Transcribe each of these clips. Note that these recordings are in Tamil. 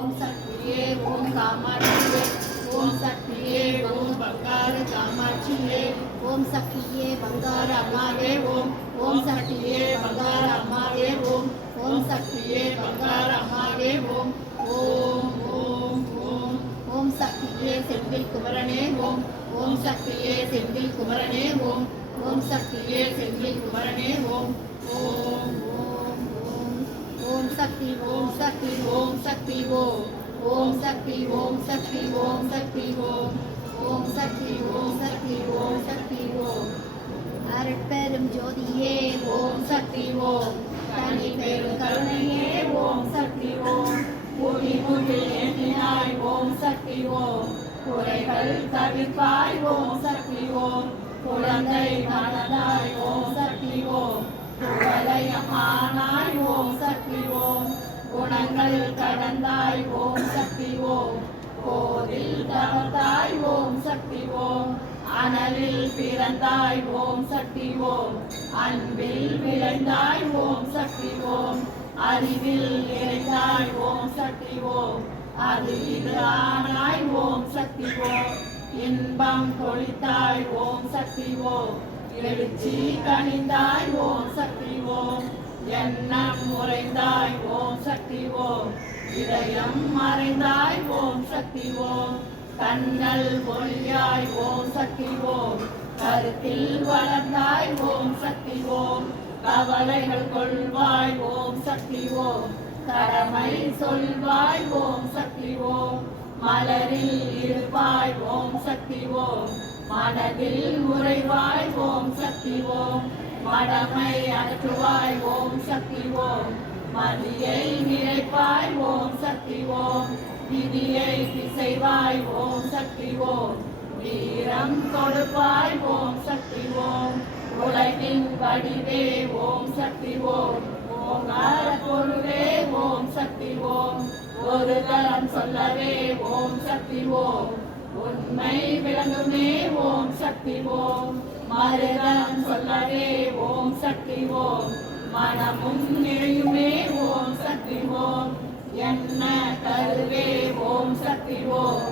ஓம் சக்தியே ஓம் காமாட்சியே ஓம் சக்தியே ஓம் பங்கார காமாட்சியே ஓம் சக்தியே பங்கார அம்மாவே ஓம் ஓம் சக்தியே பங்கார அம்மாவே ஓம் ஓம் சக்தியே பங்கார அம்மாவே ஓம் ஓம் ஓம் ஓம் ஓம் சக்தியே செந்தில் குமரனே ஓம் ஓம் சக்தியே செந்தில் குமரனே ஓம் ஓம் சக்தியே செந்தில் குமரனே ஓம் ஓம் ஓம் ஓம் ஓம் சக்தி ஓம் சக்தி ஓம் சக்தி ஓம் ஓம் சக்தி ஓம் சக்தி ஓம் சக்தி ஓம் ஓம் சக்தி ஓம் சக்தி ஓம் சக்தி ஓம் அருட்பெரும் ஜோதியே ஓம் சக்தி ஓம் தனி பெரும் கருணையே ஓம் சக்தி ஓம் புவி முகில் ஏற்றினாய் ஓம் சக்தி ஓம் குறைகள் தவிர்ப்பாய் ஓம் சக்தி ஓம் குழந்தை மனதாய் ஓம் சக்தி ஓம் குவலயமானாய் ஓம் சக்தி ஓம் குணங்கள் கடந்தாய் ஓம் சக்தி ஓம் கோதில் தவத்தாய் ஓம் சக்தி ஓம் அனலில் பிறந்தாய் ஓம் சக்தி ஓம் அன்பில் விளைந்தாய் ஓம் சக்தி ஓம் அறிவில் நிறைந்தாய் ஓம் சக்தி ஓம் அது இது ஆனாய் ஓம் சக்தி ஓம் இன்பம் கொளித்தாய் ஓம் சக்தி ஓம் எழுச்சி கணிந்தாய் ஓம் சக்தி ஓம் எண்ணம் உறைந்தாய் ஓம் சக்தி ஓம் இதயம் மறைந்தாய் ஓம் சக்தி ஓம் கண்ணல் ஒளியாய் ஓம் சக்தி ஓம் கருத்தில் வளர்ந்தாய் ஓம் சக்தி ஓம் கவலைகள் கொள்வாய் ஓம் சக்தி ஓம் கடமை சொல்வாய் ஓம் சக்தி ஓம் மலரில் இருப்பாய் ஓம் சக்தி ஓம் மனதில் உறைவாய் ஓம் சக்தி ஓம் மடமை அகற்றுவாய் ஓம் சக்தி ஓம் மதியை நினைப்பாய் ஓம் சக்தி ஓம் விதியை திசைவாய் ஓம் சக்தி ஓம் வீரம் கொடுப்பாய் ஓம் சக்தி ஓம் உலகின் வடிவே ஓம் சக்தி ஓம் ஓங்கார பொருளே ஓம் சக்தி ஓம் ஒரு தரம் சொல்லவே ஓம் சக்தி ஓம் உண்மை விளங்குமே ஓம் சக்தி ஓம் மறுதரம் சொல்லவே ஓம் சக்தி ஓம் மனமும் நிறையுமே ஓம் சக்தி ஓம் என்ன கருவே ஓம் சக்தி ஓம்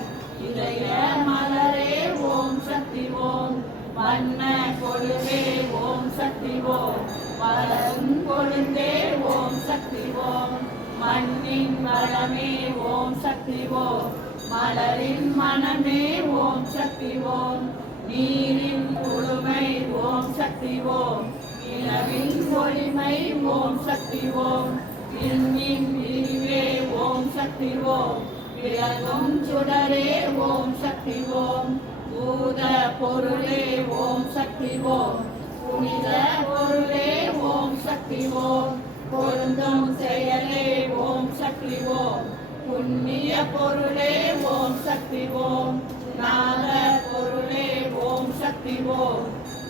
இதய மலரே ஓம் சக்தி ஓம் வண்ண கொழுவே ஓம் சக்தி ஓம் மலரும் கொழுந்தே ஓம் சக்தி ஓம் மண்ணின் வளமே ஓம் சக்தி ஓம் மலரின் மனமே ஓம் சக்தி ஓம் நீரின் குழுமை ஓம் சக்தி ஓம் நிலவின் ஒளிமை ஓம் சக்தி ஓம் விண்ணின் விரிவே ஓம் சக்தி ஓம் விளங்கும் சுடரே ஓம் சக்தி ஓம் பூத பொருளே ஓம் சக்தி ஓம் புனித பொருளே ஓம் சக்தி ஓம் பொருந்தும் செயலே ஓம் சக்தி ஓம் புண்ணிய பொருளே ஓம் சக்தி ஓம் நாத பொருளே ஓம் சக்தி ஓம்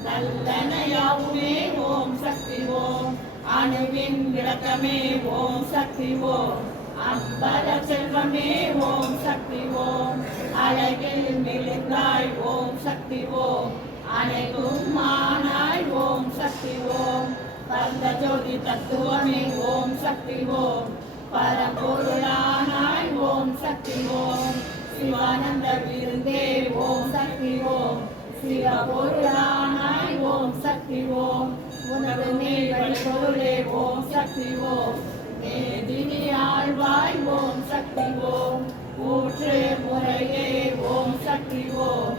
நல்லனையாவுமே ஓம் சக்தி ஓம் அணுவின் விளக்கமே ஓம் சக்தி ஓம் அம்பல செல்வமே ஓம் சக்தி ஓம் அழகில் மிளிர்ந்தாய் ஓம் சக்தி ஓம் அனைத்தும் ஆனாய் ஓம் சக்தி ஓம் பரந்த ஜோதி தத்துவமே ஓம் சக்தி ஓம் பரம்பொருளானாய் ஓம் சக்தி ஓம் சிவானந்த விருந்தே ஓம் சக்தி ஓம் சிவபொருளானாய் ஓம் சக்தி ஓம் உனது மேல் பொருளே ஓம் சக்தி ஓம் மேதினி ஆழ்வாய் ஓம் சக்தி ஓம் ஊற்று முறையே ஓம் சக்தி ஓம்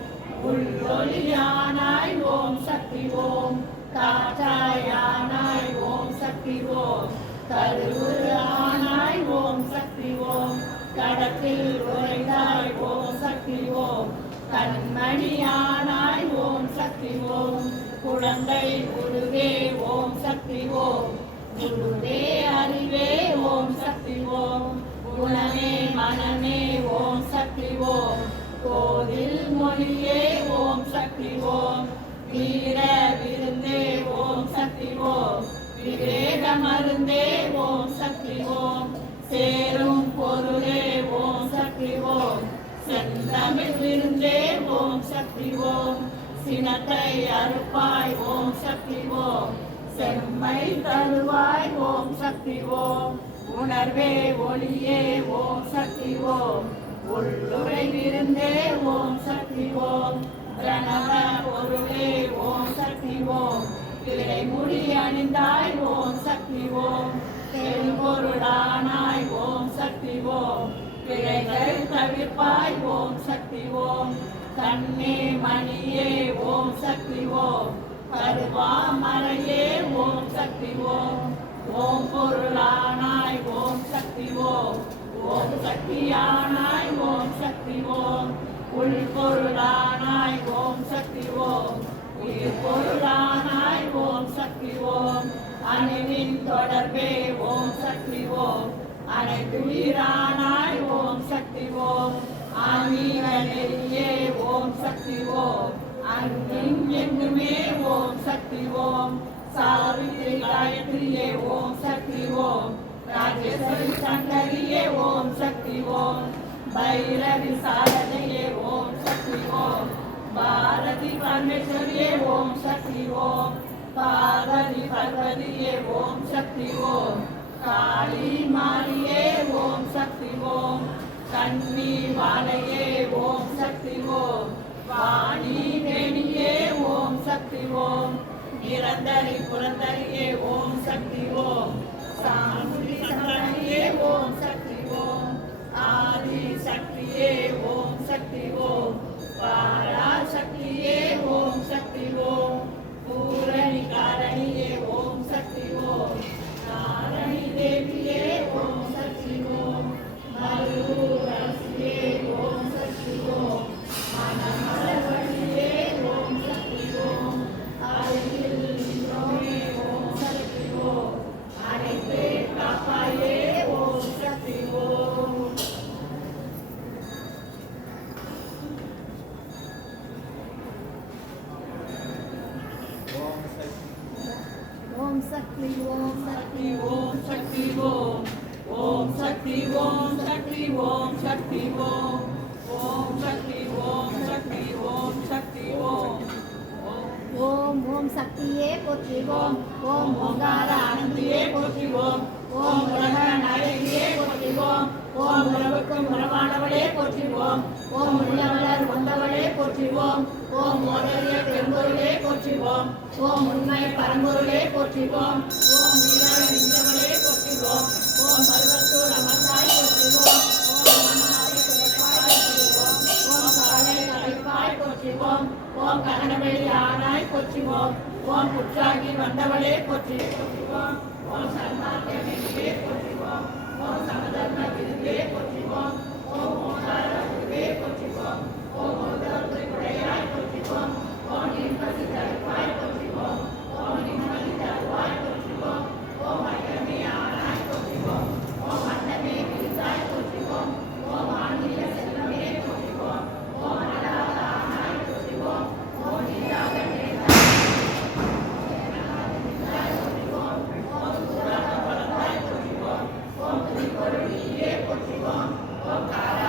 உள்ளொளியானாய் ஓம் சக்தி ஓம் காற்றாயானாய் ஓம் சக்தி ஓம் கருவுரு ஆனாய் ஓம் சக்தி ஓம் கடத்தில் உறைந்தாய் ஓம் சக்தி ஓம் கண்மணியானாய் ஓம் சக்தி ஓம் குழந்தை உருவே ஓம் சக்தி ஓம் குருவே அறிவே ஓம் சக்தி ஓம் குணமே மனமே ஓம் சக்தி ஓம் கோவில் மொழியே ஓம் சக்தி ஓம் வீர விருந்தே ஓம் சக்தி ஓம் விவேக மருந்தே ஓம் சக்தி ஓம் சேரும் பொருளே ஓம் சக்தி ஓம் செந்தமிழ் விருந்தே ஓம் சக்தி ஓம் சினத்தை அறுப்பாய் ஓம் சக்தி ஓம் செம்மை தருவாய் ஓம் சக்தி ஓம் உணர்வே ஒளியே ஓம் சக்தி ஓம் உள்ளுரை விருந்தே ஓம் சக்தி ஓம் பிரணவ பொருளே ஓம் சக்தி ஓம் திரைமுடி அணிந்தாய் ஓம் சக்தி ஓம் பெரும்பொருளானாய் ஓம் சக்தி ஓம் பிழைகள் தவிர்ப்பாய் ஓம் சக்தி ஓம் கண்ணே மணியே ஓம் சக்தி ஓம் கருவாமரையே ஓம் சக்தி ஓம் ஓம் பொருளானாய் ஓம் சக்தி ஓம் ஓம் சக்தியானாய் ஓம் சக்தி ஓம் உள்பொருளானாய் ஓம் சக்தி ஓம் உயிர் பொருளானாய் ஓம் சக்தி ஓம் அணுவின் தொடர்பே ஓம் சக்தி ஓம் அனைத்துயிரானாய் ஓம் சக்தி ஓம் ஆன்மீக நெறியே ஓம் சக்தி ஓம் அன்பின் எங்குமே ஓம் சக்தி ஓம் சாவித்ரி காயத்ரியே ஓம் சக்தி ஓம் ராஜேஸ்வரி சங்கரியே ஓம் சக்தி ஓம் பைரவி சாரதையே ஓம் சக்தி ஓம் பாரதி பரமேஸ்வரியே ஓம் சக்தி ஓம் பார்வதி பர்வதியே ஓம் சக்தி ஓம் காளி மாரியே ஓம் சக்தி ஓம் கண்ணி வாழையே ஓம் சக்தி ஓம் வாணி வேணியே ஓம் சக்தி ஓம் நிரந்தரி புரந்தரியே ஓம் சக்தி ஓம் சாமுண்டி சங்கரியே ஓம் சக்தி ஓம் ஆதி சக்தியே ஓம் சக்தி ஓம் பாரா சக்தியே ஓம் சக்தி ஓம் பூரணி காரணியே ஓம் சக்தி ஓம் நாரணி தேவியே ஓம் சக்தி ஓம் மருரசியே ஓம் சக்தி ஓம் மனமரவழியே ஓம் சக்தி ஓம் அருகில் நின்றோமே ஓம் சக்தி ஓம் அனைத்தே காப்பாயே ஓம் சக்தி ஓம் ஓம் சக்தி ஓம் சக்தி ஓம் சக்தி ஓம் ஓம் சக்தி ஓம் சக்தி ஓம் சக்தி ஓம் ஓம் சக்தி ஓம் சக்தி ஓம் சக்தி ஓம் ஓம் ஓம் சக்தியே போற்றிவோம் ஓம் ஓங்கார ஆனந்தியே போற்றிவோம் ஓம் உலக நாயகியே போற்றிவோம் ஓம் உறவுக்கும் உறவானவளே போற்றிவோம் ஓம் உள்ளவளர் வந்தவளே போற்றிவோம் ஓம் ஓதரிய பெரும்பொருளே போற்றிவோம் ஓம் உண்மை பரம்பொருளே போற்றிவோம் ஓம் வீராய் நின்றவளே போற்றிவோம் ஓம் பருவத்தூர் அமர்ந்தாய் போற்றிவோம் ஓம் மன்னாரை குறைப்பாய் போற்றிவோம் ஓம் கவலை கலைப்பாய் போற்றிவோம் ஓம் கனகவெளி ஆனாய் போற்றிவோம் ஓம் குற்றாகி வந்தவளே போற்றிவோம் ஓம் சன்மார்க்கமே போற்றிவோம் ஓம் சமதர்ம விருந்தே போற்றிவோம் ஓம் ஓங்கார குருவே போற்றிவோம் ஓம் ஓதற்கு குடையாய் போற்றிவோம் ஓம் நின்பசி தருவாய் போற்றிவோம் ஓம் நிம்மதி தருவாய் போற்றிவோம் ஓம் ஐயமே ஆனாய் போற்றிவோம் ஓம் அன்னமே விருந்தாய் போற்றிவோம் ஓம் ஆன்மீக செல்வமே போற்றிவோம் ஓம் அனலாத ஆனாய் போற்றிவோம் ஓம் நீராக நேர்ந்தாய் போற்றிவோம் ஓம் சூராக வளர்ந்தாய் போற்றிவோம் ஓம் திரிபொருளியே போற்றிவோம் ஓம் காரா